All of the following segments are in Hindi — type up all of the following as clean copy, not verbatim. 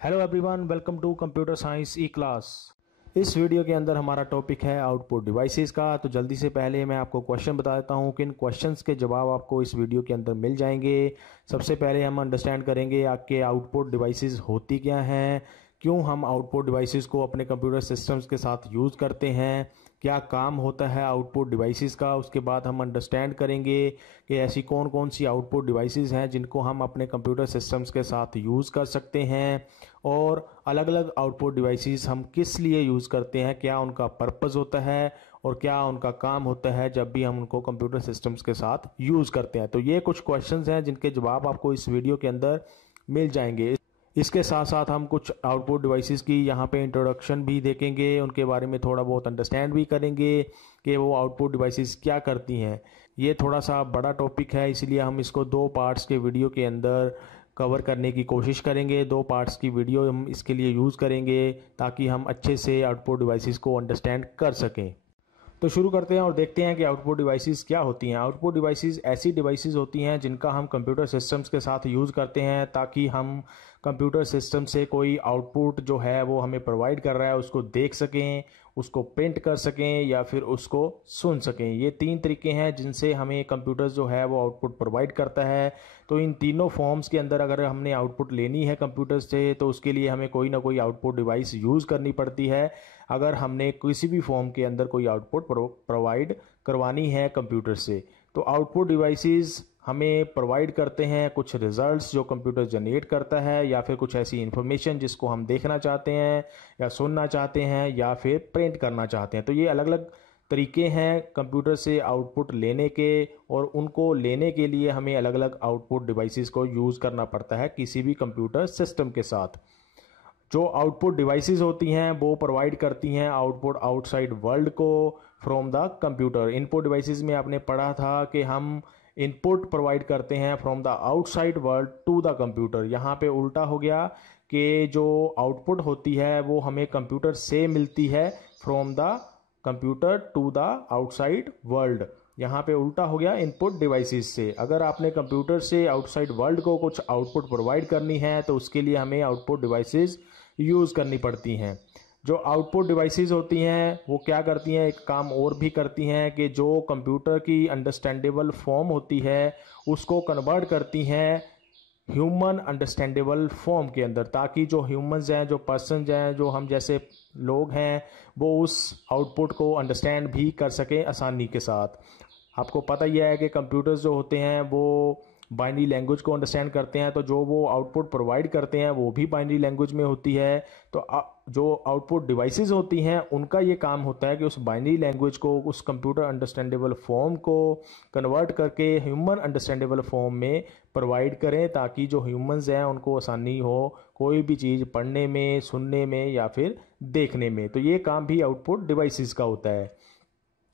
Hello everyone, welcome to computer science e class. इस वीडियो के अंदर हमारा टॉपिक है आउटपुट डिवाइसेस का। तो जल्दी से पहले मैं आपको क्वेश्चन बता देता हूँ कि इन क्वेश्चंस के जवाब आपको इस वीडियो के अंदर मिल जाएंगे। सबसे पहले हम अंडरस्टैंड करेंगे आपके आउटपुट डिवाइसेस होती क्या हैं, क्यों हम आउटपुट डिवाइसेस को अपने कंप्यूटर सिस्टम्स के साथ यूज़ करते हैं, क्या काम होता है आउटपुट डिवाइसेस का। उसके बाद हम अंडरस्टैंड करेंगे कि ऐसी कौन कौन सी आउटपुट डिवाइसेस हैं जिनको हम अपने कंप्यूटर सिस्टम्स के साथ यूज़ कर सकते हैं, और अलग अलग आउटपुट डिवाइसेस हम किस लिए यूज़ करते हैं, क्या उनका पर्पस होता है और क्या उनका काम होता है जब भी हम उनको कंप्यूटर सिस्टम्स के साथ यूज़ करते हैं। तो ये कुछ क्वेश्चंस हैं जिनके जवाब आपको इस वीडियो के अंदर मिल जाएंगे। इसके साथ साथ हम कुछ आउटपुट डिवाइसेस की यहाँ पे इंट्रोडक्शन भी देखेंगे, उनके बारे में थोड़ा बहुत अंडरस्टैंड भी करेंगे कि वो आउटपुट डिवाइसेस क्या करती हैं। ये थोड़ा सा बड़ा टॉपिक है, इसलिए हम इसको दो पार्ट्स के वीडियो के अंदर कवर करने की कोशिश करेंगे। दो पार्ट्स की वीडियो हम इसके लिए यूज़ करेंगे ताकि हम अच्छे से आउटपुट डिवाइसेस को अंडरस्टैंड कर सकें। तो शुरू करते हैं और देखते हैं कि आउटपुट डिवाइसेस क्या होती हैं। आउटपुट डिवाइसेस ऐसी डिवाइसेस होती हैं जिनका हम कंप्यूटर सिस्टम्स के साथ यूज़ करते हैं ताकि हम कंप्यूटर सिस्टम से कोई आउटपुट जो है वो हमें प्रोवाइड कर रहा है उसको देख सकें, उसको प्रिंट कर सकें या फिर उसको सुन सकें। ये तीन तरीके हैं जिनसे हमें कंप्यूटर जो है वो आउटपुट प्रोवाइड करता है। तो इन तीनों फॉर्म्स के अंदर अगर हमने आउटपुट लेनी है कंप्यूटर से तो उसके लिए हमें कोई ना कोई आउटपुट डिवाइस यूज़ करनी पड़ती है, अगर हमने किसी भी फॉर्म के अंदर कोई आउटपुट प्रोवाइड करवानी है कंप्यूटर से। तो आउटपुट डिवाइसेस हमें प्रोवाइड करते हैं कुछ रिजल्ट्स जो कंप्यूटर जनरेट करता है, या फिर कुछ ऐसी इंफॉर्मेशन जिसको हम देखना चाहते हैं या सुनना चाहते हैं या फिर प्रिंट करना चाहते हैं। तो ये अलग अलग तरीके हैं कंप्यूटर से आउटपुट लेने के, और उनको लेने के लिए हमें अलग अलग आउटपुट डिवाइसेस को यूज़ करना पड़ता है किसी भी कंप्यूटर सिस्टम के साथ। जो आउटपुट डिवाइसेस होती हैं वो प्रोवाइड करती हैं आउटपुट आउटसाइड वर्ल्ड को from the computer. Input devices में आपने पढ़ा था कि हम इनपुट प्रोवाइड करते हैं from the outside world to the computer. यहाँ पे उल्टा हो गया कि जो आउटपुट होती है वो हमें कंप्यूटर से मिलती है from the computer to the outside world. यहाँ पे उल्टा हो गया इनपुट डिवाइसेस से। अगर आपने कंप्यूटर से आउटसाइड वर्ल्ड को कुछ आउटपुट प्रोवाइड करनी है तो उसके लिए हमें आउटपुट डिवाइसेस यूज़ करनी पड़ती हैं। जो आउटपुट डिवाइसेस होती हैं वो क्या करती हैं, एक काम और भी करती हैं कि जो कंप्यूटर की अंडरस्टैंडेबल फॉर्म होती है उसको कन्वर्ट करती हैं ह्यूमन अंडरस्टैंडेबल फॉर्म के अंदर, ताकि जो ह्यूमंस हैं, जो पर्सन्स हैं, जो हम जैसे लोग हैं, वो उस आउटपुट को अंडरस्टैंड भी कर सकें आसानी के साथ। आपको पता ही है कि कंप्यूटर्स जो होते हैं वो बाइनरी लैंग्वेज को अंडरस्टैंड करते हैं, तो जो वो आउटपुट प्रोवाइड करते हैं वो भी बाइनरी लैंग्वेज में होती है। तो जो आउटपुट डिवाइसेस होती हैं उनका ये काम होता है कि उस बाइनरी लैंग्वेज को, उस कंप्यूटर अंडरस्टैंडेबल फॉर्म को कन्वर्ट करके ह्यूमन अंडरस्टैंडेबल फॉर्म में प्रोवाइड करें, ताकि जो ह्यूमंस हैं उनको आसानी हो कोई भी चीज़ पढ़ने में, सुनने में या फिर देखने में। तो ये काम भी आउटपुट डिवाइसेस का होता है।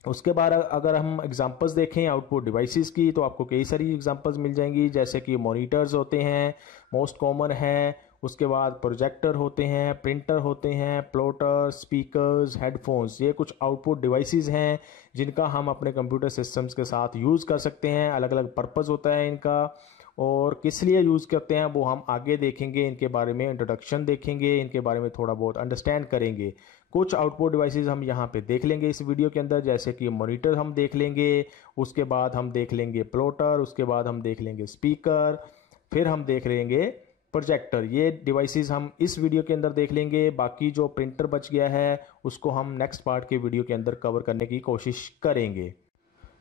उसके बाद अगर हम एग्जांपल्स देखें आउटपुट डिवाइसेस की तो आपको कई सारी एग्जांपल्स मिल जाएंगी, जैसे कि मॉनिटर्स होते हैं, मोस्ट कॉमन है। उसके बाद प्रोजेक्टर होते हैं, प्रिंटर होते हैं, प्लॉटर, स्पीकर्स, हेडफोन्स। ये कुछ आउटपुट डिवाइसेस हैं जिनका हम अपने कंप्यूटर सिस्टम्स के साथ यूज़ कर सकते हैं। अलग अलग पर्पस होता है इनका, और किस लिए यूज़ करते हैं वो हम आगे देखेंगे। इनके बारे में इंट्रोडक्शन देखेंगे, इनके बारे में थोड़ा बहुत अंडरस्टैंड करेंगे। कुछ आउटपुट डिवाइसेस हम यहाँ पे देख लेंगे इस वीडियो के अंदर, जैसे कि मॉनिटर हम देख लेंगे, उसके बाद हम देख लेंगे प्लॉटर, उसके बाद हम देख लेंगे स्पीकर, फिर हम देख लेंगे प्रोजेक्टर। ये डिवाइसेस हम इस वीडियो के अंदर देख लेंगे। बाकी जो प्रिंटर बच गया है उसको हम नेक्स्ट पार्ट के वीडियो के अंदर कवर करने की कोशिश करेंगे।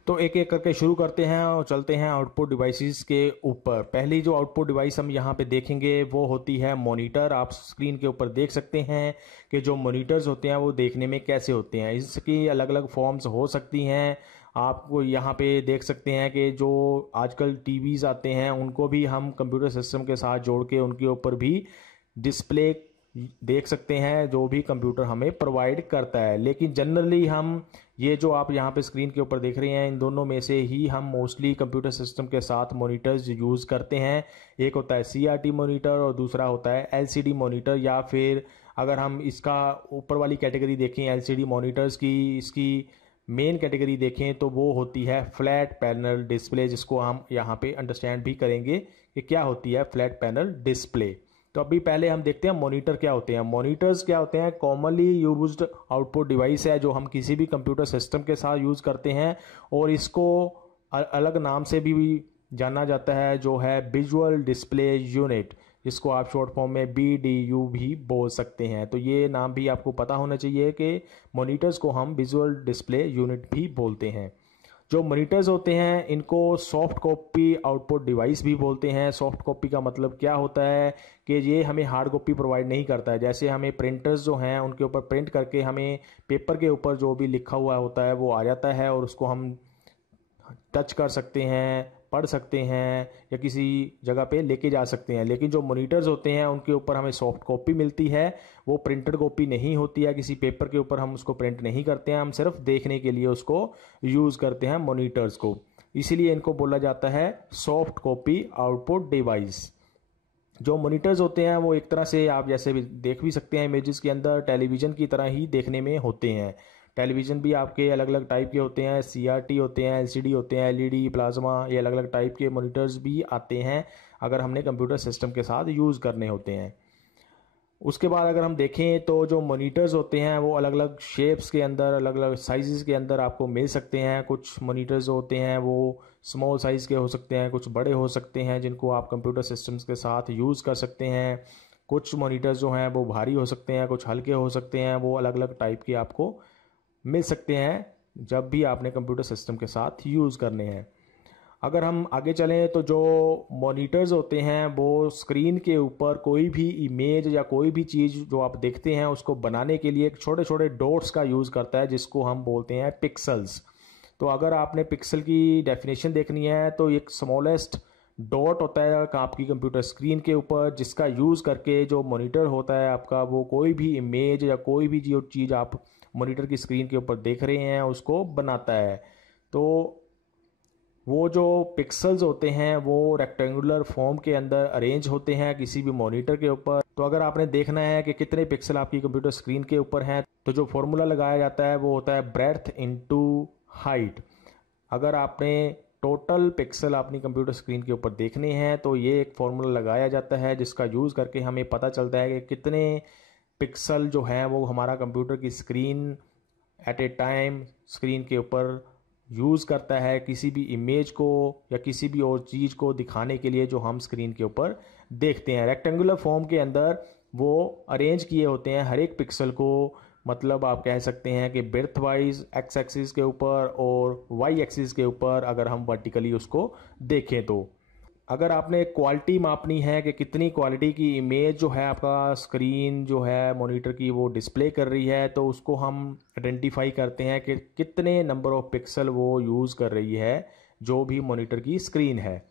तो एक एक करके शुरू करते हैं और चलते हैं आउटपुट डिवाइसेस के ऊपर। पहली जो आउटपुट डिवाइस हम यहाँ पे देखेंगे वो होती है मॉनिटर। आप स्क्रीन के ऊपर देख सकते हैं कि जो मॉनिटर्स होते हैं वो देखने में कैसे होते हैं। इसकी अलग अलग फॉर्म्स हो सकती हैं। आपको यहाँ पे देख सकते हैं कि जो आजकल टीवीज़ आते हैं उनको भी हम कंप्यूटर सिस्टम के साथ जोड़ के उनके ऊपर भी डिस्प्ले देख सकते हैं, जो भी कंप्यूटर हमें प्रोवाइड करता है। लेकिन जनरली हम ये जो आप यहाँ पे स्क्रीन के ऊपर देख रहे हैं इन दोनों में से ही हम मोस्टली कंप्यूटर सिस्टम के साथ मॉनिटर्स यूज़ करते हैं। एक होता है CRT मॉनिटर और दूसरा होता है LCD मॉनिटर, या फिर अगर हम इसका ऊपर वाली कैटेगरी देखें LCD मॉनिटर्स की, इसकी मेन कैटेगरी देखें तो वो होती है फ्लैट पैनल डिस्प्ले, जिसको हम यहाँ पे अंडरस्टैंड भी करेंगे कि क्या होती है फ्लैट पैनल डिस्प्ले। तो अभी पहले हम देखते हैं मॉनिटर क्या होते हैं। मॉनिटर्स क्या होते हैं? कॉमनली यूज्ड आउटपुट डिवाइस है जो हम किसी भी कंप्यूटर सिस्टम के साथ यूज़ करते हैं, और इसको अलग नाम से भी जाना जाता है जो है विजुअल डिस्प्ले यूनिट, जिसको आप शॉर्ट फॉर्म में BDU भी बोल सकते हैं। तो ये नाम भी आपको पता होना चाहिए कि मॉनिटर्स को हम विजुअल डिस्प्ले यूनिट भी बोलते हैं। जो मॉनिटर्स होते हैं इनको सॉफ्ट कॉपी आउटपुट डिवाइस भी बोलते हैं। सॉफ्ट कॉपी का मतलब क्या होता है कि ये हमें हार्ड कॉपी प्रोवाइड नहीं करता है। जैसे हमें प्रिंटर्स जो हैं उनके ऊपर प्रिंट करके हमें पेपर के ऊपर जो भी लिखा हुआ होता है वो आ जाता है, और उसको हम टच कर सकते हैं, पढ़ सकते हैं, या किसी जगह पे लेके जा सकते हैं। लेकिन जो मॉनिटर्स होते हैं उनके ऊपर हमें सॉफ्ट कॉपी मिलती है, वो प्रिंटेड कॉपी नहीं होती है। किसी पेपर के ऊपर हम उसको प्रिंट नहीं करते हैं, हम सिर्फ देखने के लिए उसको यूज़ करते हैं मॉनिटर्स को। इसीलिए इनको बोला जाता है सॉफ्ट कॉपी आउटपुट डिवाइस। जो मॉनिटर्स होते हैं वो एक तरह से आप जैसे भी देख भी सकते हैं इमेजेस के अंदर, टेलीविज़न की तरह ही देखने में होते हैं। टेलीविज़न भी आपके अलग अलग टाइप के होते हैं, CRT होते हैं, LCD होते हैं, LED, प्लाज्मा, ये अलग अलग टाइप के मॉनिटर्स भी आते हैं अगर हमने कंप्यूटर सिस्टम के साथ यूज़ करने होते हैं। उसके बाद अगर हम देखें तो जो मॉनिटर्स होते हैं वो अलग अलग शेप्स के अंदर, अलग अलग साइज़ के अंदर आपको मिल सकते हैं। कुछ मॉनिटर्स होते हैं वो स्मॉल साइज़ के हो सकते हैं, कुछ बड़े हो सकते हैं जिनको आप कंप्यूटर सिस्टम्स के साथ यूज़ कर सकते हैं। कुछ मॉनिटर्स जो हैं वो भारी हो सकते हैं, कुछ हल्के हो सकते हैं। वो अलग अलग टाइप के आपको मिल सकते हैं जब भी आपने कंप्यूटर सिस्टम के साथ यूज़ करने हैं। अगर हम आगे चलें तो जो मॉनिटर्स होते हैं वो स्क्रीन के ऊपर कोई भी इमेज या कोई भी चीज़ जो आप देखते हैं उसको बनाने के लिए एक छोटे छोटे डॉट्स का यूज़ करता है, जिसको हम बोलते हैं पिक्सल्स। तो अगर आपने पिक्सल की डेफिनेशन देखनी है तो एक स्मॉलेस्ट डॉट होता है आपकी कंप्यूटर स्क्रीन के ऊपर, जिसका यूज़ करके जो मॉनिटर होता है आपका वो कोई भी इमेज या कोई भी जो चीज़ आप मॉनिटर की स्क्रीन के ऊपर देख रहे हैं उसको बनाता है। तो वो जो पिक्सल्स होते हैं वो रेक्टेंगुलर फॉर्म के अंदर अरेंज होते हैं किसी भी मॉनिटर के ऊपर। तो अगर आपने देखना है कि कितने पिक्सल आपकी कंप्यूटर स्क्रीन के ऊपर हैं तो जो फॉर्मूला लगाया जाता है वो होता है ब्रेड्थ इनटू हाइट। अगर आपने टोटल पिक्सल अपनी कंप्यूटर स्क्रीन के ऊपर देखने हैं तो ये एक फॉर्मूला लगाया जाता है जिसका यूज़ करके हमें पता चलता है कि कितने पिक्सल जो है वो हमारा कंप्यूटर की स्क्रीन एट ए टाइम स्क्रीन के ऊपर यूज़ करता है किसी भी इमेज को या किसी भी और चीज़ को दिखाने के लिए जो हम स्क्रीन के ऊपर देखते हैं। रेक्टेंगुलर फॉर्म के अंदर वो अरेंज किए होते हैं हर एक पिक्सल को, मतलब आप कह सकते हैं कि बिर्थ वाइज एक्स एक्सिस के ऊपर और वाई एक्सिस के ऊपर अगर हम वर्टिकली उसको देखें। तो अगर आपने क्वालिटी मापनी है कि कितनी क्वालिटी की इमेज जो है आपका स्क्रीन जो है मॉनिटर की वो डिस्प्ले कर रही है, तो उसको हम आइडेंटिफाई करते हैं कि कितने नंबर ऑफ पिक्सल वो यूज़ कर रही है जो भी मॉनिटर की स्क्रीन है।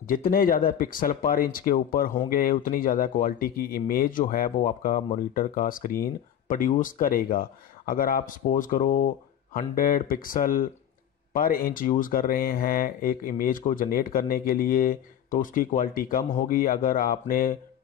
जितने ज़्यादा पिक्सल पर इंच के ऊपर होंगे उतनी ज़्यादा क्वालिटी की इमेज जो है वो आपका मॉनिटर का स्क्रीन प्रोड्यूस करेगा। अगर आप सपोज करो 100 पिक्सल पर इंच यूज़ कर रहे हैं एक इमेज को जनरेट करने के लिए तो उसकी क्वालिटी कम होगी अगर आपने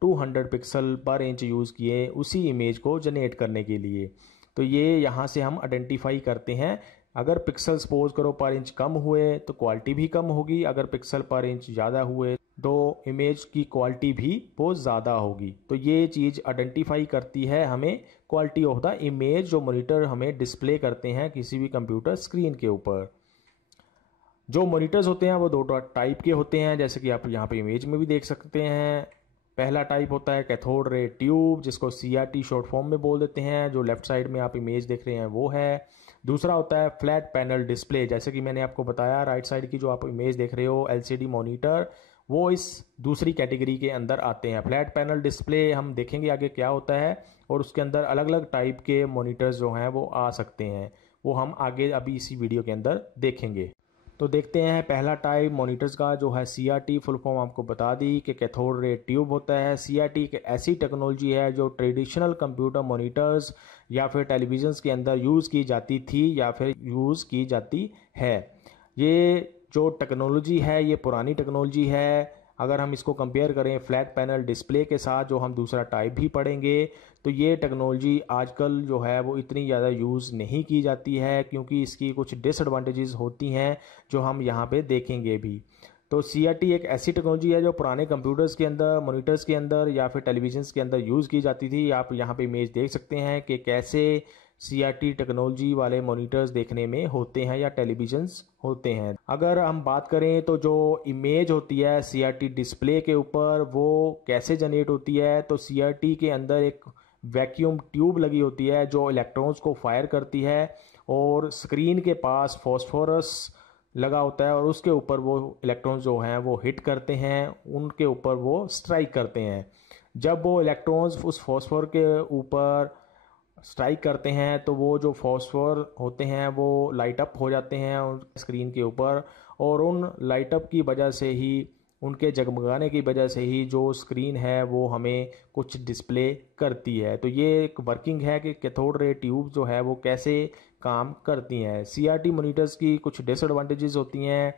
200 पिक्सल पर इंच यूज़ किए उसी इमेज को जनरेट करने के लिए। तो ये यहाँ से हम आइडेंटिफाई करते हैं। अगर पिक्सल सपोज करो पर इंच कम हुए तो क्वालिटी भी कम होगी, अगर पिक्सल पर इंच ज़्यादा हुए तो इमेज की क्वालिटी भी बहुत ज़्यादा होगी। तो ये चीज़ आइडेंटिफाई करती है हमें क्वालिटी ऑफ द इमेज जो मॉनिटर हमें डिस्प्ले करते हैं किसी भी कंप्यूटर स्क्रीन के ऊपर। जो मॉनिटर्स होते हैं वो दो टाइप के होते हैं, जैसे कि आप यहाँ पे इमेज में भी देख सकते हैं। पहला टाइप होता है कैथोड रे ट्यूब, जिसको CRT शॉर्ट फॉर्म में बोल देते हैं, जो लेफ्ट साइड में आप इमेज देख रहे हैं वो है। दूसरा होता है फ्लैट पैनल डिस्प्ले, जैसे कि मैंने आपको बताया राइट साइड की जो आप इमेज देख रहे हो LCD मॉनिटर, वो इस दूसरी कैटेगरी के अंदर आते हैं। फ्लैट पैनल डिस्प्ले हम देखेंगे आगे क्या होता है, और उसके अंदर अलग अलग टाइप के मॉनिटर्स जो हैं वो आ सकते हैं, वो हम आगे अभी इसी वीडियो के अंदर देखेंगे। तो देखते हैं पहला टाइप मॉनिटर्स का जो है CRT, फुल फॉर्म आपको बता दी कि कैथोड रे ट्यूब होता है। CRT एक ऐसी टेक्नोलॉजी है जो ट्रेडिशनल कंप्यूटर मॉनिटर्स या फिर टेलीविजन्स के अंदर यूज़ की जाती थी या फिर यूज़ की जाती है। ये जो टेक्नोलॉजी है ये पुरानी टेक्नोलॉजी है। अगर हम इसको कंपेयर करें फ्लैट पैनल डिस्प्ले के साथ जो हम दूसरा टाइप भी पढ़ेंगे, तो ये टेक्नोलॉजी आजकल जो है वो इतनी ज़्यादा यूज़ नहीं की जाती है क्योंकि इसकी कुछ डिसएडवांटेजेस होती हैं जो हम यहाँ पे देखेंगे भी। तो CRT एक ऐसी टेक्नोलॉजी है जो पुराने कंप्यूटर्स के अंदर, मॉनिटर्स के अंदर या फिर टेलीविजन्स के अंदर यूज़ की जाती थी। आप यहाँ पे इमेज देख सकते हैं कि कैसे CRT टेक्नोलॉजी वाले मॉनिटर्स देखने में होते हैं या टेलीविजन्स होते हैं। अगर हम बात करें तो जो इमेज होती है CRT डिस्प्ले के ऊपर वो कैसे जनरेट होती है, तो CRT के अंदर एक वैक्यूम ट्यूब लगी होती है जो इलेक्ट्रॉन्स को फायर करती है और स्क्रीन के पास फॉस्फोरस लगा होता है और उसके ऊपर वो इलेक्ट्रॉन्स जो हैं वो हिट करते हैं, उनके ऊपर वो स्ट्राइक करते हैं। जब वो इलेक्ट्रॉन्स उस फॉस्फोर के ऊपर स्ट्राइक करते हैं तो वो जो फॉस्फोर होते हैं वो लाइट अप हो जाते हैं स्क्रीन के ऊपर, और उन लाइट अप की वजह से ही, उनके जगमगाने की वजह से ही जो स्क्रीन है वो हमें कुछ डिस्प्ले करती है। तो ये एक वर्किंग है कि कैथोड रे ट्यूब जो है वो कैसे काम करती हैं। CRT मॉनिटर्स की कुछ डिसएडवांटेजेस होती हैं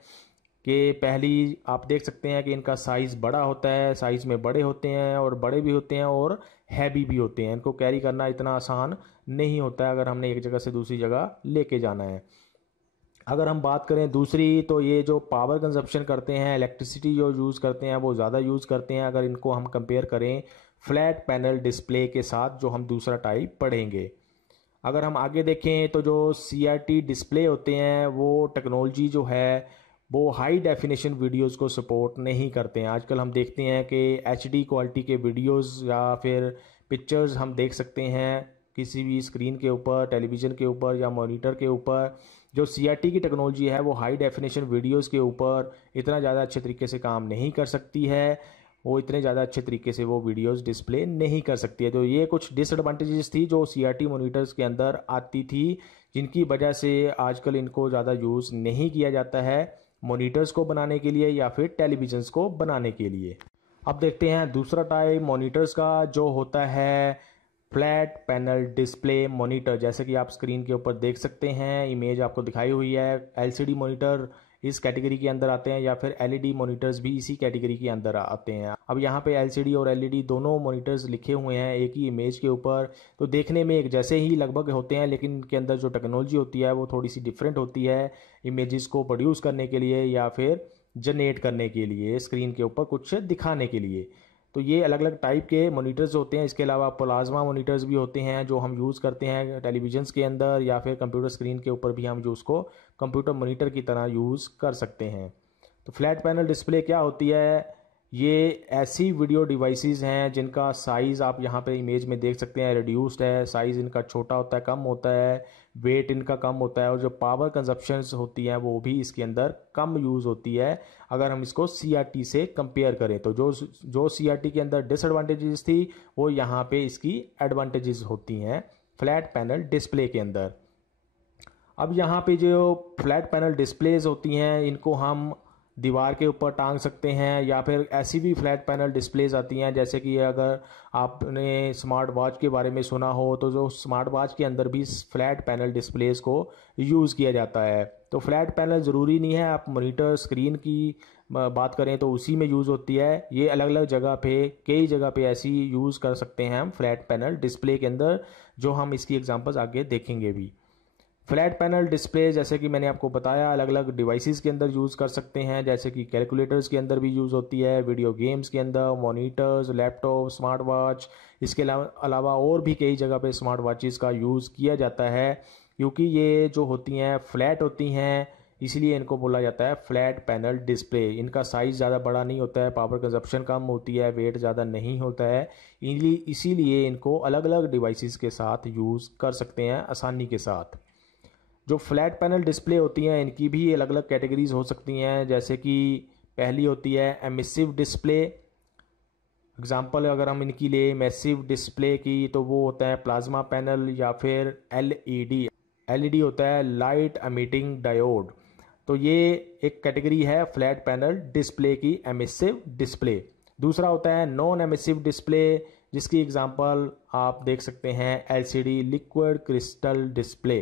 कि पहली आप देख सकते हैं कि इनका साइज़ बड़ा होता है, साइज़ में बड़े होते हैं और बड़े भी होते हैं और हैवी भी होते हैं। इनको कैरी करना इतना आसान नहीं होता है अगर हमने एक जगह से दूसरी जगह लेके जाना है। अगर हम बात करें दूसरी, तो ये जो पावर कंजप्शन करते हैं, इलेक्ट्रिसिटी जो यूज़ करते हैं वो ज़्यादा यूज़ करते हैं अगर इनको हम कंपेयर करें फ्लैट पैनल डिस्प्ले के साथ जो हम दूसरा टाइप पढ़ेंगे। अगर हम आगे देखें तो जो CRT डिस्प्ले होते हैं वो टेक्नोलॉजी जो है वो हाई डेफिनेशन वीडियोस को सपोर्ट नहीं करते हैं। आजकल हम देखते हैं कि HD क्वालिटी के वीडियोस या फिर पिक्चर्स हम देख सकते हैं किसी भी स्क्रीन के ऊपर, टेलीविज़न के ऊपर या मॉनिटर के ऊपर। जो CRT की टेक्नोलॉजी है वो हाई डेफिनेशन वीडियोस के ऊपर इतना ज़्यादा अच्छे तरीके से काम नहीं कर सकती है, वो इतने ज़्यादा अच्छे तरीके से वो वीडियोस डिस्प्ले नहीं कर सकती है। तो ये कुछ डिसएडवांटेजेस थी जो CRT मॉनिटर्स के अंदर आती थी, जिनकी वजह से आजकल इनको ज़्यादा यूज़ नहीं किया जाता है मॉनिटर्स को बनाने के लिए या फिर टेलीविजन्स को बनाने के लिए। अब देखते हैं दूसरा टाइप मॉनिटर्स का जो होता है फ्लैट पैनल डिस्प्ले मॉनिटर। जैसे कि आप स्क्रीन के ऊपर देख सकते हैं, इमेज आपको दिखाई हुई है। LCD मॉनिटर इस कैटेगरी के अंदर आते हैं या फिर LED मॉनिटर्स भी इसी कैटेगरी के अंदर आते हैं। अब यहाँ पे LCD और LED दोनों मॉनिटर्स लिखे हुए हैं एक ही इमेज के ऊपर, तो देखने में एक जैसे ही लगभग होते हैं, लेकिन इनके अंदर जो टेक्नोलॉजी होती है वो थोड़ी सी डिफरेंट होती है इमेजेस को प्रोड्यूस करने के लिए या फिर जनरेट करने के लिए, स्क्रीन के ऊपर कुछ दिखाने के लिए। तो ये अलग अलग टाइप के मॉनिटर्स होते हैं। इसके अलावा प्लाज्मा मॉनिटर्स भी होते हैं जो हम यूज़ करते हैं टेलीविजन्स के अंदर या फिर कंप्यूटर स्क्रीन के ऊपर भी हम जो उसको कंप्यूटर मॉनिटर की तरह यूज़ कर सकते हैं। तो फ्लैट पैनल डिस्प्ले क्या होती है? ये ऐसी वीडियो डिवाइसेस हैं जिनका साइज़ आप यहाँ पे इमेज में देख सकते हैं, रिड्यूस्ड है, साइज़ इनका छोटा होता है, कम होता है, वेट इनका कम होता है और जो पावर कंजप्शंस होती हैं वो भी इसके अंदर कम यूज़ होती है अगर हम इसको CRT से कंपेयर करें। तो जो CRT के अंदर डिसएडवांटेजेस थी वो यहाँ पे इसकी एडवांटेजेस होती हैं फ्लैट पैनल डिस्प्ले के अंदर। अब यहाँ पे जो फ्लैट पैनल डिस्प्लेज होती हैं इनको हम दीवार के ऊपर टांग सकते हैं या फिर ऐसी भी फ्लैट पैनल डिस्प्लेज आती हैं, जैसे कि अगर आपने स्मार्ट वॉच के बारे में सुना हो तो जो स्मार्ट वॉच के अंदर भी फ्लैट पैनल डिस्प्लेज को यूज़ किया जाता है। तो फ्लैट पैनल ज़रूरी नहीं है, आप मॉनिटर स्क्रीन की बात करें तो उसी में यूज़ होती है। ये अलग अलग जगह पे, कई जगह पे ऐसी यूज़ कर सकते हैं हम फ्लैट पैनल डिस्प्ले के अंदर, जो हम इसकी एग्जांपल्स आगे देखेंगे भी। फ्लैट पैनल डिस्प्ले जैसे कि मैंने आपको बताया अलग अलग डिवाइसेस के अंदर यूज़ कर सकते हैं, जैसे कि कैलकुलेटर्स के अंदर भी यूज़ होती है, वीडियो गेम्स के अंदर, मॉनिटर्स, लैपटॉप, स्मार्ट वॉच। इसके अलावा और भी कई जगह पे स्मार्ट वॉचेस का यूज़ किया जाता है, क्योंकि ये जो होती हैं फ्लैट होती हैं, इसलिए इनको बोला जाता है फ्लैट पैनल डिस्प्ले। इनका साइज़ ज़्यादा बड़ा नहीं होता है, पावर कंजप्शन कम होती है, वेट ज़्यादा नहीं होता है, इसीलिए इनको अलग अलग डिवाइसेस के साथ यूज़ कर सकते हैं आसानी के साथ। जो फ्लैट पैनल डिस्प्ले होती हैं इनकी भी अलग अलग कैटेगरीज हो सकती हैं, जैसे कि पहली होती है एमिसिव डिस्प्ले। एग्जांपल अगर हम इनकी ले एमिसिव डिस्प्ले की तो वो होता है प्लाज्मा पैनल या फिर LED होता है लाइट एमिटिंग डायोड। तो ये एक कैटेगरी है फ्लैट पैनल डिस्प्ले की, एमिसिव डिस्प्ले। दूसरा होता है नॉन एमिसिव डिस्प्ले, जिसकी एग्जांपल आप देख सकते हैं LCD लिक्विड क्रिस्टल डिस्प्ले।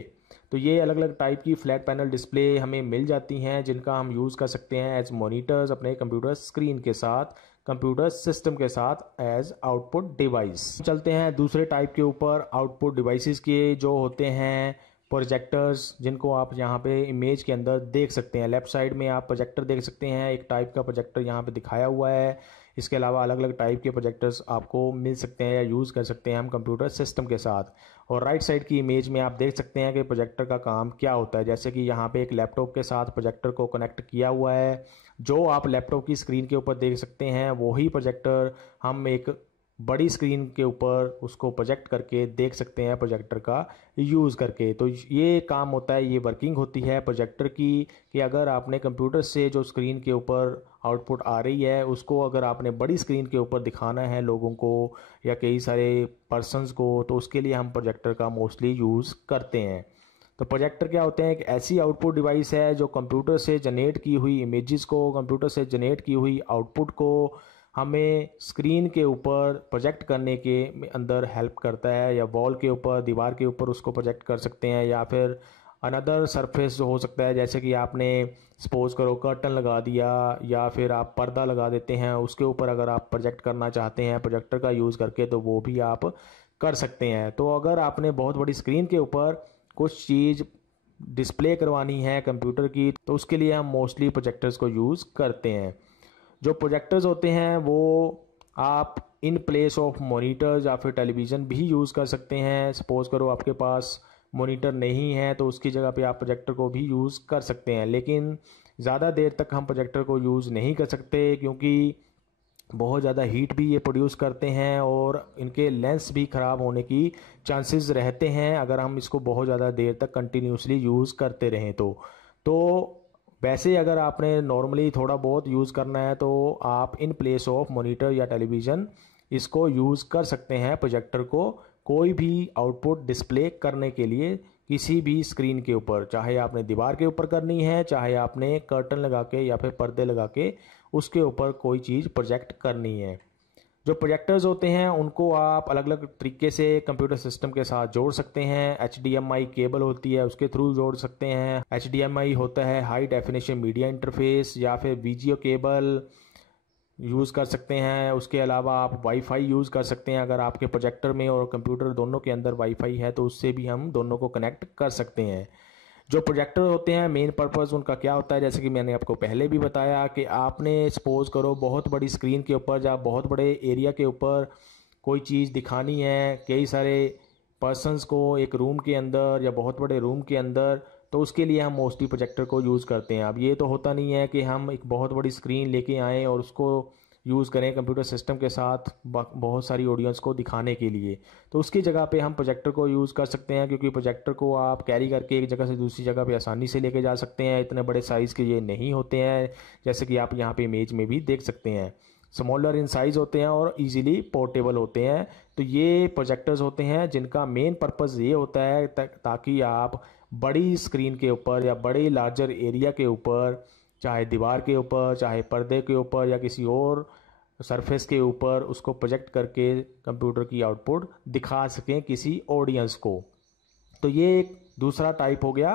तो ये अलग अलग टाइप की फ्लैट पैनल डिस्प्ले हमें मिल जाती हैं जिनका हम यूज़ कर सकते हैं एज मॉनिटर्स अपने कंप्यूटर स्क्रीन के साथ, कंप्यूटर सिस्टम के साथ एज आउटपुट डिवाइस। चलते हैं दूसरे टाइप के ऊपर, आउटपुट डिवाइसेस के जो होते हैं प्रोजेक्टर्स जिनको आप यहाँ पे इमेज के अंदर देख सकते हैं। लेफ़्ट साइड में आप प्रोजेक्टर देख सकते हैं, एक टाइप का प्रोजेक्टर यहाँ पे दिखाया हुआ है। इसके अलावा अलग अलग टाइप के प्रोजेक्टर्स आपको मिल सकते हैं या यूज़ कर सकते हैं हम कंप्यूटर सिस्टम के साथ। और राइट साइड की इमेज में आप देख सकते हैं कि प्रोजेक्टर का काम क्या होता है। जैसे कि यहाँ पे एक लैपटॉप के साथ प्रोजेक्टर को कनेक्ट किया हुआ है। जो आप लैपटॉप की स्क्रीन के ऊपर देख सकते हैं वही प्रोजेक्टर हम एक बड़ी स्क्रीन के ऊपर उसको प्रोजेक्ट करके देख सकते हैं प्रोजेक्टर का यूज़ करके। तो ये काम होता है, ये वर्किंग होती है प्रोजेक्टर की कि अगर आपने कंप्यूटर से जो स्क्रीन के ऊपर आउटपुट आ रही है उसको अगर आपने बड़ी स्क्रीन के ऊपर दिखाना है लोगों को या कई सारे पर्सनस को, तो उसके लिए हम प्रोजेक्टर का मोस्टली यूज़ करते हैं। तो प्रोजेक्टर क्या होते हैं, एक ऐसी आउटपुट डिवाइस है जो कंप्यूटर से जनरेट की हुई इमेजेस को, कंप्यूटर से जनरेट की हुई आउटपुट को हमें स्क्रीन के ऊपर प्रोजेक्ट करने के अंदर हेल्प करता है, या वॉल के ऊपर, दीवार के ऊपर उसको प्रोजेक्ट कर सकते हैं, या फिर अनदर सरफेस जो हो सकता है। जैसे कि आपने सपोज करो कर्टन लगा दिया या फिर आप पर्दा लगा देते हैं, उसके ऊपर अगर आप प्रोजेक्ट करना चाहते हैं प्रोजेक्टर का यूज़ करके तो वो भी आप कर सकते हैं। तो अगर आपने बहुत बड़ी स्क्रीन के ऊपर कुछ चीज़ डिस्प्ले करवानी है कंप्यूटर की तो उसके लिए हम मोस्टली प्रोजेक्टर्स को यूज़ करते हैं। जो प्रोजेक्टर्स होते हैं वो आप इन प्लेस ऑफ मॉनिटर्स या फिर टेलीविज़न भी यूज़ कर सकते हैं। सपोज़ करो आपके पास मॉनिटर नहीं है तो उसकी जगह पे आप प्रोजेक्टर को भी यूज़ कर सकते हैं, लेकिन ज़्यादा देर तक हम प्रोजेक्टर को यूज़ नहीं कर सकते क्योंकि बहुत ज़्यादा हीट भी ये प्रोड्यूस करते हैं और इनके लेंस भी ख़राब होने की चांसेस रहते हैं अगर हम इसको बहुत ज़्यादा देर तक कंटिन्यूसली यूज़ करते रहें तो वैसे अगर आपने नॉर्मली थोड़ा बहुत यूज़ करना है तो आप इन प्लेस ऑफ मॉनिटर या टेलीविज़न इसको यूज़ कर सकते हैं प्रोजेक्टर को कोई भी आउटपुट डिस्प्ले करने के लिए किसी भी स्क्रीन के ऊपर, चाहे आपने दीवार के ऊपर करनी है, चाहे आपने कर्टन लगा के या फिर पर्दे लगा के उसके ऊपर कोई चीज़ प्रोजेक्ट करनी है। जो प्रोजेक्टर्स होते हैं उनको आप अलग अलग तरीके से कंप्यूटर सिस्टम के साथ जोड़ सकते हैं। HDMI केबल होती है उसके थ्रू जोड़ सकते हैं। HDMI होता है हाई डेफिनेशन मीडिया इंटरफेस, या फिर VGA केबल यूज़ कर सकते हैं। उसके अलावा आप वाईफाई यूज़ कर सकते हैं। अगर आपके प्रोजेक्टर में और कंप्यूटर दोनों के अंदर वाईफाई है तो उससे भी हम दोनों को कनेक्ट कर सकते हैं। जो प्रोजेक्टर होते हैं मेन पर्पज़ उनका क्या होता है, जैसे कि मैंने आपको पहले भी बताया कि आपने सपोज़ करो बहुत बड़ी स्क्रीन के ऊपर या बहुत बड़े एरिया के ऊपर कोई चीज़ दिखानी है कई सारे पर्सनस को एक रूम के अंदर या बहुत बड़े रूम के अंदर, तो उसके लिए हम मोस्टली प्रोजेक्टर को यूज़ करते हैं। अब ये तो होता नहीं है कि हम एक बहुत बड़ी स्क्रीन लेके आएँ और उसको यूज़ करें कंप्यूटर सिस्टम के साथ बहुत सारी ऑडियंस को दिखाने के लिए, तो उसकी जगह पे हम प्रोजेक्टर को यूज़ कर सकते हैं क्योंकि प्रोजेक्टर को आप कैरी करके एक जगह से दूसरी जगह पे आसानी से लेके जा सकते हैं। इतने बड़े साइज़ के ये नहीं होते हैं, जैसे कि आप यहाँ पे इमेज में भी देख सकते हैं। स्मॉलर इन साइज़ होते हैं और इजीली पोर्टेबल होते हैं। तो ये प्रोजेक्टर्स होते हैं जिनका मेन पर्पज़ ये होता है ताकि आप बड़ी स्क्रीन के ऊपर या बड़े लार्जर एरिया के ऊपर, चाहे दीवार के ऊपर, चाहे पर्दे के ऊपर या किसी और सरफेस के ऊपर उसको प्रोजेक्ट करके कंप्यूटर की आउटपुट दिखा सकें किसी ऑडियंस को। तो ये एक दूसरा टाइप हो गया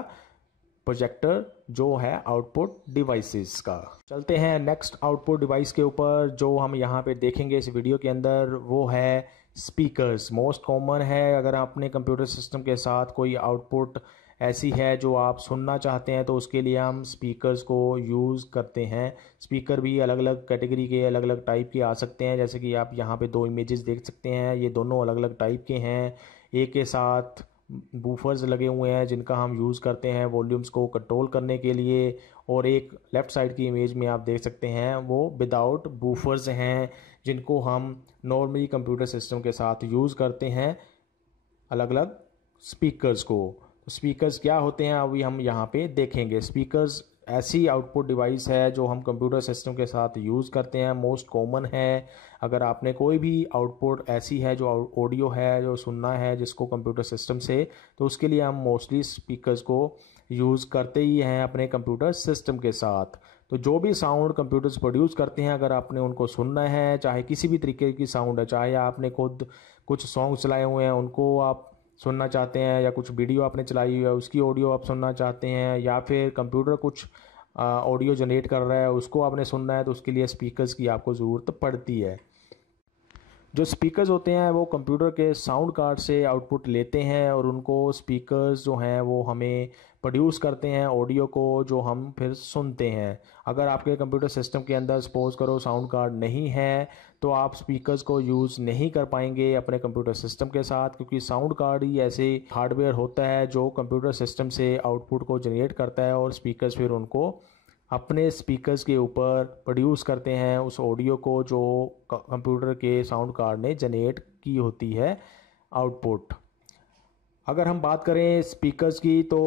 प्रोजेक्टर जो है आउटपुट डिवाइसेस का। चलते हैं नेक्स्ट आउटपुट डिवाइस के ऊपर जो हम यहाँ पे देखेंगे इस वीडियो के अंदर, वो है स्पीकर्स। मोस्ट कॉमन है अगर आपने कंप्यूटर सिस्टम के साथ कोई आउटपुट ऐसी है जो आप सुनना चाहते हैं तो उसके लिए हम स्पीकर्स को यूज़ करते हैं। स्पीकर भी अलग अलग कैटेगरी के अलग अलग टाइप के आ सकते हैं, जैसे कि आप यहाँ पे दो इमेजेस देख सकते हैं, ये दोनों अलग अलग टाइप के हैं। एक के साथ बूफर्स लगे हुए हैं जिनका हम यूज़ करते हैं वॉल्यूम्स को कंट्रोल करने के लिए, और एक लेफ़्ट साइड की इमेज में आप देख सकते हैं वो विदाउट बूफर्स हैं जिनको हम नॉर्मली कंप्यूटर सिस्टम के साथ यूज़ करते हैं अलग अलग स्पीकर्स को। तो स्पीकर्स क्या होते हैं अभी हम यहाँ पे देखेंगे। स्पीकर्स ऐसी आउटपुट डिवाइस है जो हम कंप्यूटर सिस्टम के साथ यूज़ करते हैं, मोस्ट कॉमन है। अगर आपने कोई भी आउटपुट ऐसी है जो ऑडियो है जो सुनना है जिसको कंप्यूटर सिस्टम से, तो उसके लिए हम मोस्टली स्पीकर्स को यूज़ करते ही हैं अपने कंप्यूटर सिस्टम के साथ। तो जो भी साउंड कंप्यूटर्स प्रोड्यूस करते हैं अगर आपने उनको सुनना है, चाहे किसी भी तरीके की साउंड है, चाहे आपने खुद कुछ सॉन्ग चलाए हुए हैं उनको आप सुनना चाहते हैं, या कुछ वीडियो आपने चलाई हुई है उसकी ऑडियो आप सुनना चाहते हैं, या फिर कंप्यूटर कुछ ऑडियो जनरेट कर रहा है उसको आपने सुनना है, तो उसके लिए स्पीकर्स की आपको ज़रूरत पड़ती है। जो स्पीकर्स होते हैं वो कंप्यूटर के साउंड कार्ड से आउटपुट लेते हैं और उनको स्पीकर्स जो हैं वो हमें प्रोड्यूस करते हैं ऑडियो को, जो हम फिर सुनते हैं। अगर आपके कंप्यूटर सिस्टम के अंदर सपोज करो साउंड कार्ड नहीं है तो आप स्पीकर्स को यूज़ नहीं कर पाएंगे अपने कंप्यूटर सिस्टम के साथ, क्योंकि साउंड कार्ड ही ऐसे हार्डवेयर होता है जो कंप्यूटर सिस्टम से आउटपुट को जनरेट करता है और स्पीकर्स फिर उनको अपने स्पीकर्स के ऊपर प्रोड्यूस करते हैं उस ऑडियो को जो कंप्यूटर के साउंड कार्ड ने जनरेट की होती है आउटपुट। अगर हम बात करें स्पीकर्स की तो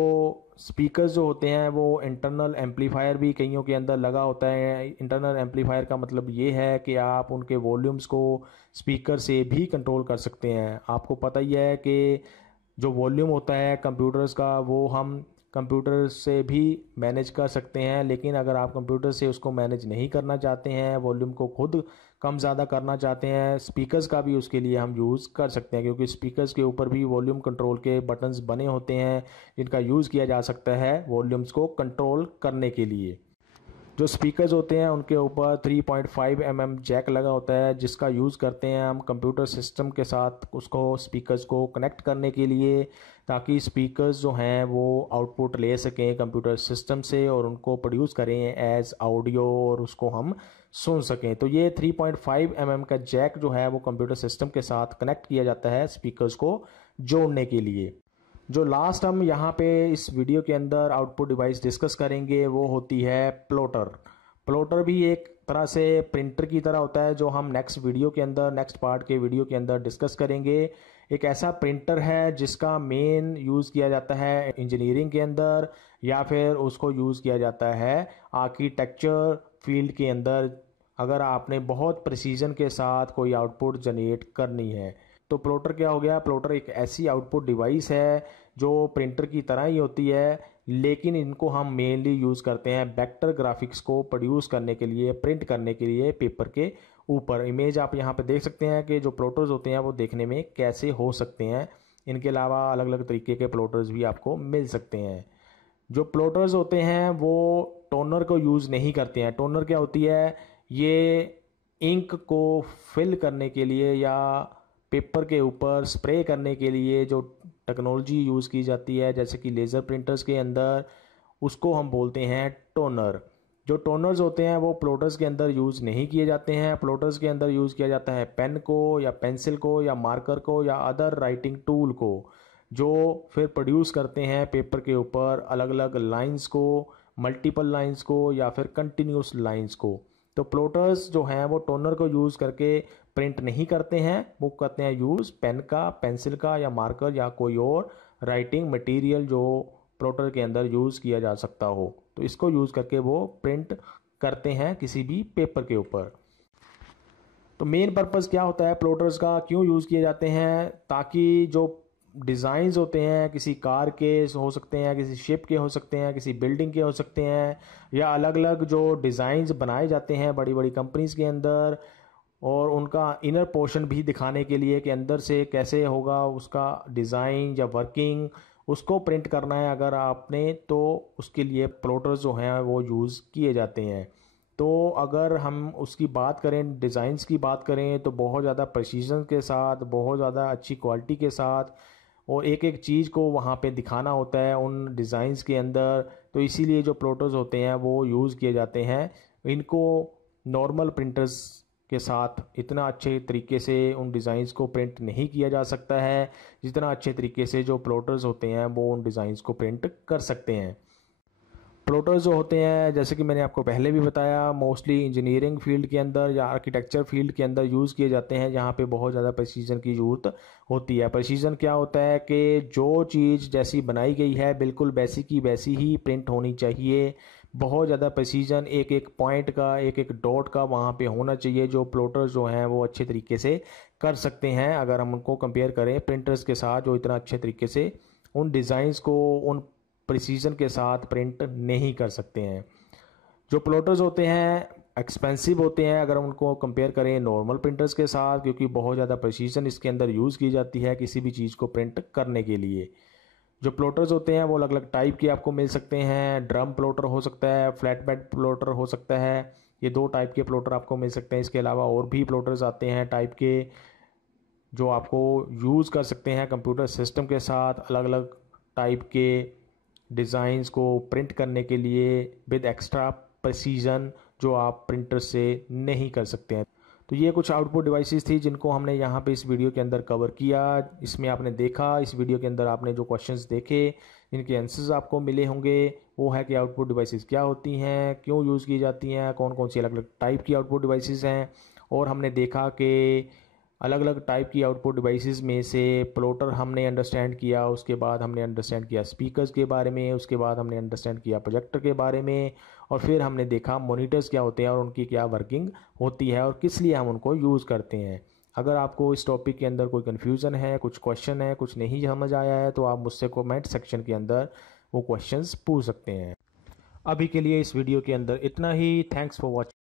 स्पीकर्स जो होते हैं वो इंटरनल एम्पलीफायर भी कईयों के अंदर लगा होता है। इंटरनल एम्पलीफायर का मतलब ये है कि आप उनके वॉल्यूम्स को स्पीकर से भी कंट्रोल कर सकते हैं। आपको पता ही है कि जो वॉल्यूम होता है कंप्यूटर्स का वो हम कंप्यूटर से भी मैनेज कर सकते हैं, लेकिन अगर आप कंप्यूटर से उसको मैनेज नहीं करना चाहते हैं, वॉल्यूम को खुद कम ज़्यादा करना चाहते हैं, स्पीकर्स का भी उसके लिए हम यूज़ कर सकते हैं, क्योंकि स्पीकर्स के ऊपर भी वॉल्यूम कंट्रोल के बटन्स बने होते हैं जिनका यूज़ किया जा सकता है वॉल्यूम्स को कंट्रोल करने के लिए। जो स्पीकर्स होते हैं उनके ऊपर 3.5 mm जैक लगा होता है जिसका यूज़ करते हैं हम कंप्यूटर सिस्टम के साथ उसको स्पीकर्स को कनेक्ट करने के लिए, ताकि स्पीकर्स जो हैं वो आउटपुट ले सकें कंप्यूटर सिस्टम से और उनको प्रोड्यूस करें एज ऑडियो और उसको हम सुन सकें। तो ये 3.5 mm का जैक जो है वो कंप्यूटर सिस्टम के साथ कनेक्ट किया जाता है स्पीकर्स को जोड़ने के लिए। जो लास्ट हम यहाँ पे इस वीडियो के अंदर आउटपुट डिवाइस डिस्कस करेंगे वो होती है प्लॉटर। प्लॉटर भी एक तरह से प्रिंटर की तरह होता है जो हम नेक्स्ट पार्ट के वीडियो के अंदर डिस्कस करेंगे। एक ऐसा प्रिंटर है जिसका मेन यूज़ किया जाता है इंजीनियरिंग के अंदर या फिर उसको यूज़ किया जाता है आर्किटेक्चर फील्ड के अंदर, अगर आपने बहुत प्रिसीजन के साथ कोई आउटपुट जनरेट करनी है। तो प्लॉटर क्या हो गया? प्लॉटर एक ऐसी आउटपुट डिवाइस है जो प्रिंटर की तरह ही होती है, लेकिन इनको हम मेनली यूज़ करते हैं वेक्टर ग्राफिक्स को प्रोड्यूस करने के लिए, प्रिंट करने के लिए पेपर के ऊपर। इमेज आप यहाँ पे देख सकते हैं कि जो प्लॉटर्स होते हैं वो देखने में कैसे हो सकते हैं। इनके अलावा अलग अलग तरीके के प्लॉटर्स भी आपको मिल सकते हैं। जो प्लॉटर्स होते हैं वो टोनर को यूज़ नहीं करते हैं। टोनर क्या होती है? ये इंक को फिल करने के लिए या पेपर के ऊपर स्प्रे करने के लिए जो टेक्नोलॉजी यूज़ की जाती है जैसे कि लेज़र प्रिंटर्स के अंदर, उसको हम बोलते हैं टोनर। जो टोनर्स होते हैं वो प्लॉटर्स के अंदर यूज़ नहीं किए जाते हैं। प्लॉटर्स के अंदर यूज़ किया जाता है पेन को या पेंसिल को या मार्कर को या अदर राइटिंग टूल को, जो फिर प्रोड्यूस करते हैं पेपर के ऊपर अलग अलग लाइंस को, मल्टीपल लाइंस को या फिर कंटिन्यूस लाइंस को। तो प्लॉटर्स जो हैं वो टोनर को यूज़ करके प्रिंट नहीं करते हैं, वो करते हैं यूज़ पेन का, पेंसिल का या मार्कर या कोई और राइटिंग मटेरियल जो प्लॉटर के अंदर यूज़ किया जा सकता हो, तो इसको यूज़ करके वो प्रिंट करते हैं किसी भी पेपर के ऊपर। तो मेन पर्पज़ क्या होता है प्लॉटर्स का, क्यों यूज़ किए जाते हैं? ताकि जो डिज़ाइंस होते हैं किसी कार के हो सकते हैं, किसी शिप के हो सकते हैं, किसी बिल्डिंग के हो सकते हैं, या अलग अलग जो डिज़ाइंस बनाए जाते हैं बड़ी बड़ी कंपनीज़ के अंदर, और उनका इनर पोर्शन भी दिखाने के लिए कि अंदर से कैसे होगा उसका डिज़ाइन या वर्किंग, उसको प्रिंट करना है अगर आपने, तो उसके लिए प्लॉटर्स जो हैं वो यूज़ किए जाते हैं। तो अगर हम उसकी बात करें, डिज़ाइंस की बात करें, तो बहुत ज़्यादा प्रिसीजन के साथ, बहुत ज़्यादा अच्छी क्वालिटी के साथ और एक एक चीज़ को वहाँ पे दिखाना होता है उन डिज़ाइंस के अंदर, तो इसीलिए जो प्लॉटर्स होते हैं वो यूज़ किए जाते हैं। इनको नॉर्मल प्रिंटर्स के साथ इतना अच्छे तरीके से उन डिज़ाइंस को प्रिंट नहीं किया जा सकता है जितना अच्छे तरीके से जो प्लॉटर्स होते हैं वो उन डिज़ाइंस को प्रिंट कर सकते हैं। प्लॉटर्स जो होते हैं जैसे कि मैंने आपको पहले भी बताया, मोस्टली इंजीनियरिंग फील्ड के अंदर या आर्किटेक्चर फील्ड के अंदर यूज़ किए जाते हैं, जहाँ पे बहुत ज़्यादा प्रिसीजन की ज़रूरत होती है। प्रिसीजन क्या होता है कि जो चीज़ जैसी बनाई गई है बिल्कुल वैसी की वैसी ही प्रिंट होनी चाहिए। बहुत ज़्यादा प्रिसीजन, एक एक पॉइंट का, एक एक डॉट का वहाँ पे होना चाहिए, जो प्लॉटर्स जो हैं वो अच्छे तरीके से कर सकते हैं अगर हम उनको कंपेयर करें प्रिंटर्स के साथ, जो इतना अच्छे तरीके से उन डिज़ाइंस को उन प्रिसीजन के साथ प्रिंट नहीं कर सकते हैं। जो प्लॉटर्स होते हैं एक्सपेंसिव होते हैं अगर हम उनको कंपेयर करें नॉर्मल प्रिंटर्स के साथ, क्योंकि बहुत ज़्यादा प्रिसीजन इसके अंदर यूज़ की जाती है किसी भी चीज़ को प्रिंट करने के लिए। जो प्लॉटर्स होते हैं वो अलग अलग टाइप के आपको मिल सकते हैं। ड्रम प्लॉटर हो सकता है, फ्लैट बेड प्लॉटर हो सकता है, ये 2 टाइप के प्लॉटर आपको मिल सकते हैं। इसके अलावा और भी प्लॉटर्स आते हैं टाइप के, जो आपको यूज़ कर सकते हैं कंप्यूटर सिस्टम के साथ अलग अलग टाइप के डिज़ाइंस को प्रिंट करने के लिए विद एक्स्ट्रा प्रिसीजन जो आप प्रिंटर से नहीं कर सकते हैं। तो ये कुछ आउटपुट डिवाइसेस थी जिनको हमने यहाँ पे इस वीडियो के अंदर कवर किया। इसमें आपने देखा, इस वीडियो के अंदर आपने जो क्वेश्चंस देखे इनके आंसर्स आपको मिले होंगे। वो है कि आउटपुट डिवाइसेस क्या होती हैं, क्यों यूज़ की जाती हैं, कौन कौन सी अलग अलग टाइप की आउटपुट डिवाइसेस हैं। और हमने देखा कि अलग अलग टाइप की आउटपुट डिवाइसेस में से प्लॉटर हमने अंडरस्टैंड किया, उसके बाद हमने अंडरस्टैंड किया स्पीकर्स के बारे में, उसके बाद हमने अंडरस्टैंड किया प्रोजेक्टर के बारे में, और फिर हमने देखा मॉनिटर्स क्या होते हैं और उनकी क्या वर्किंग होती है और किस लिए हम उनको यूज़ करते हैं। अगर आपको इस टॉपिक के अंदर कोई कन्फ्यूज़न है, कुछ क्वेश्चन है, कुछ नहीं समझ आया है, तो आप मुझसे कमेंट सेक्शन के अंदर वो क्वेश्चंस पूछ सकते हैं। अभी के लिए इस वीडियो के अंदर इतना ही। Thanks for watching.